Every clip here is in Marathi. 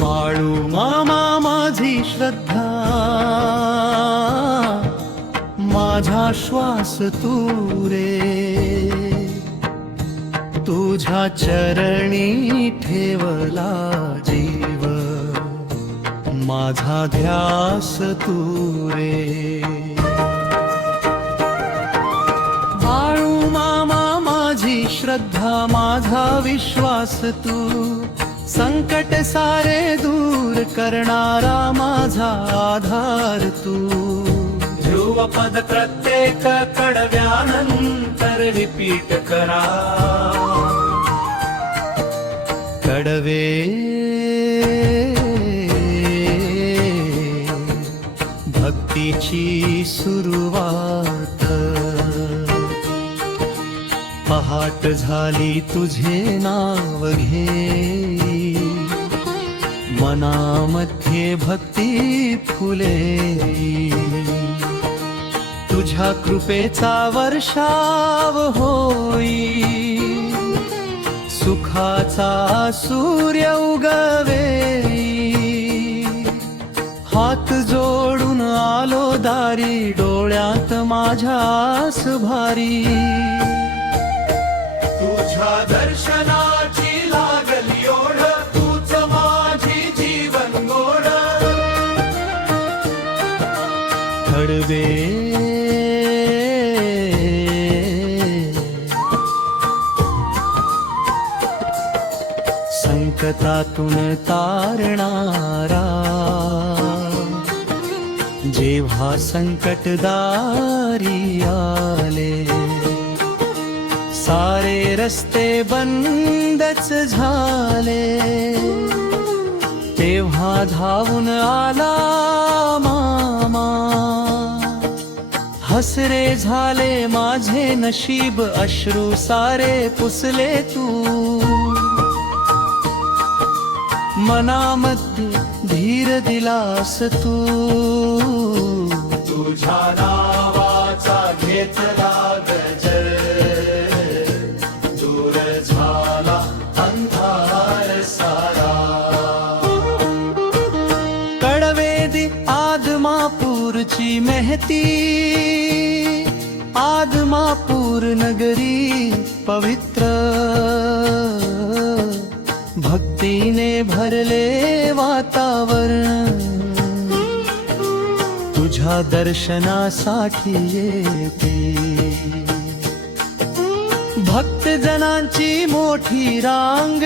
बाळू मामा माझी श्रद्धा, माझा श्वास तू रे, तुझ्या चरणी ठेवला जीव, माझा ध्यास तू रे. बाळू मामा माझी श्रद्धा, माझा विश्वास तू, संकट सारे दूर करणारा माझा आधार तू. ध्रुवपद प्रत्येक कडव्यानंतर रिपीट करा, कडवे भक्तीची सुरुवात. पहाट झाली तुझे नाव घे, मनामध्ये भक्ती फुले, तुझ्या कृपेचा वर्षाव होई, सुखाचा सूर्य उगवे. हात जोडून आलो दारी, डोळ्यात माझ्या आस भारी, तुझ्या दर्शनाची लागली ओढ, तूच माझी जीवन गोड. कडवे संकटातून तारणारा, जेव्हा संकट दारी आले, सारे रस्ते बंदच झाले, तेव्हा धावून आला मामा. हसरे झाले माझे नशीब, अश्रू सारे पुसले तू, मनामध्ये धीर दिलास तू. तुझ्या नावाचा घेतला गजर, दूर झाला अंधार सारा. कडवेदी आदमापूरची मेहती, आदमापूर नगरी पवित्र, भक्तीने भरले वातावरण, तुझ्या दर्शनासाठी येते. भक्त जनांची मोठी रांग,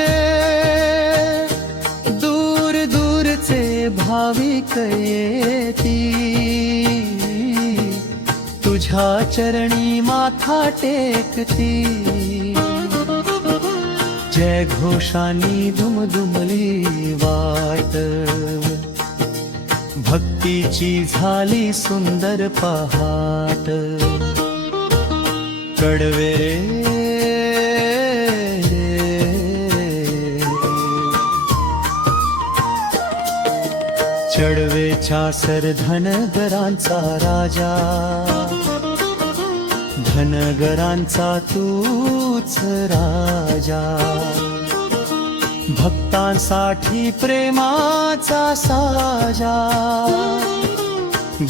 दूर दूरचे भाविक येती, तुझ्या चरणी माथा टेकती. जय घोषानी दुमदुमली वाट, भक्तीची झाली सुंदर पहाट. कडवे चढवेच्या सरधनगरांचा राजा, धनगरांचा तूच राजा. भक्तांसाठी प्रेमाचा साजा,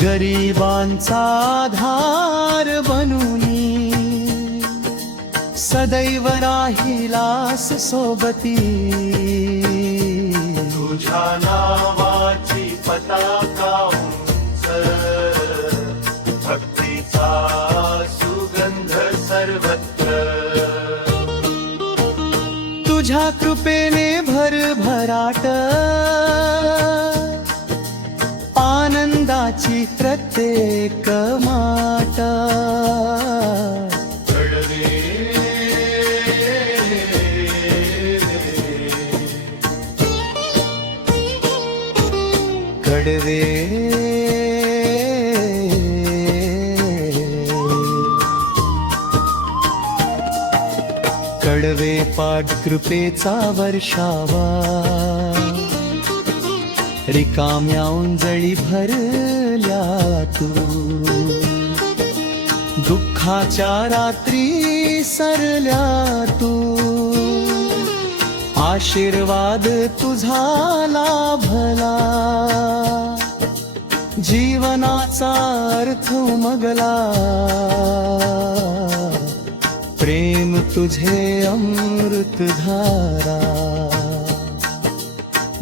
गरिबांचा आधार बनूनी, सदैव राहिलास सोबती. तुझ्या नावाची पताका उंच, भक्तीचा सुगंध सर्वत्र. तुझ्या कृपेने भरभराट, आनंदाची प्रत्येक माट. कडवे कडवे पाठ कृपेचा वर्षावा, रिकाम्या उंजळी भरल्या तू. दुःखाच्या रात्री सरल्या तू, आशीर्वाद तुझा लाभला, जीवनाचा अर्थ उमगला, प्रेम तुझे अमृतधारा,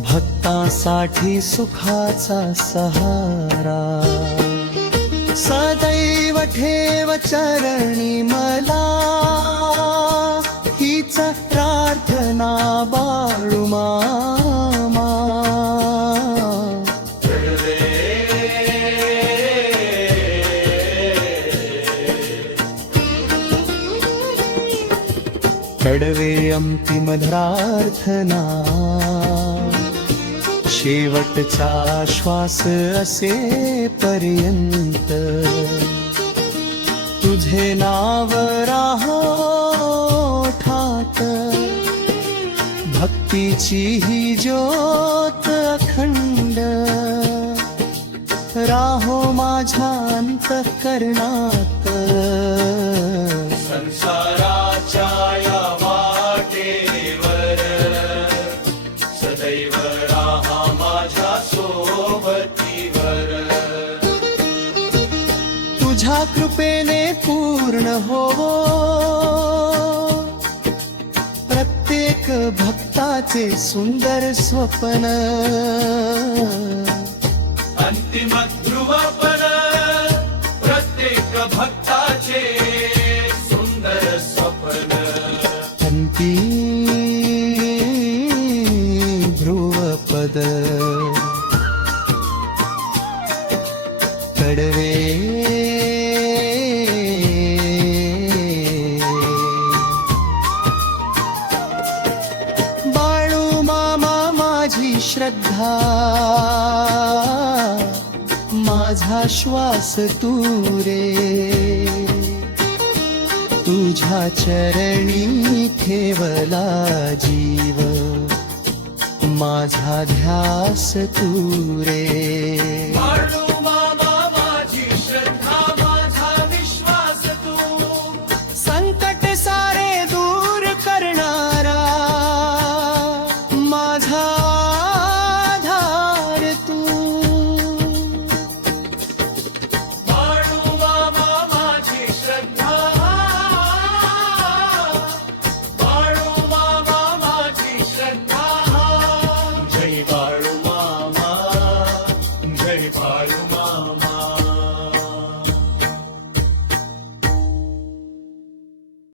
भक्तांसाठी सुखाचा सहारा, सदैव ठेव चरणी मला, हीच प्रार्थना बाळू मामा. कडवे अंतिम धरार्थना, शेवटचा श्वास असेपर्यंत, तुझे नाव राहो ठात, भक्तीची ही ज्योत अखंड, राहो माझ्या अंतःकरणात. संसाराच्या या वाटेवर सदैव राहा माझ्या सोबतीवर, तुझ्या कृपेने पूर्ण होवो प्रत्येक भक्ताचे सुंदर स्वप्न. अंतिम ध्रुवपण प्रत्येक भक्ताचे सुंदर स्वप्न. अंतिम ध्रुवपद कडवे. बाळू मामा माझी श्रद्धा, माझा श्वास तू रे, तुझ्या चरणी ठेवला जीव, माझा ध्यास तू रे.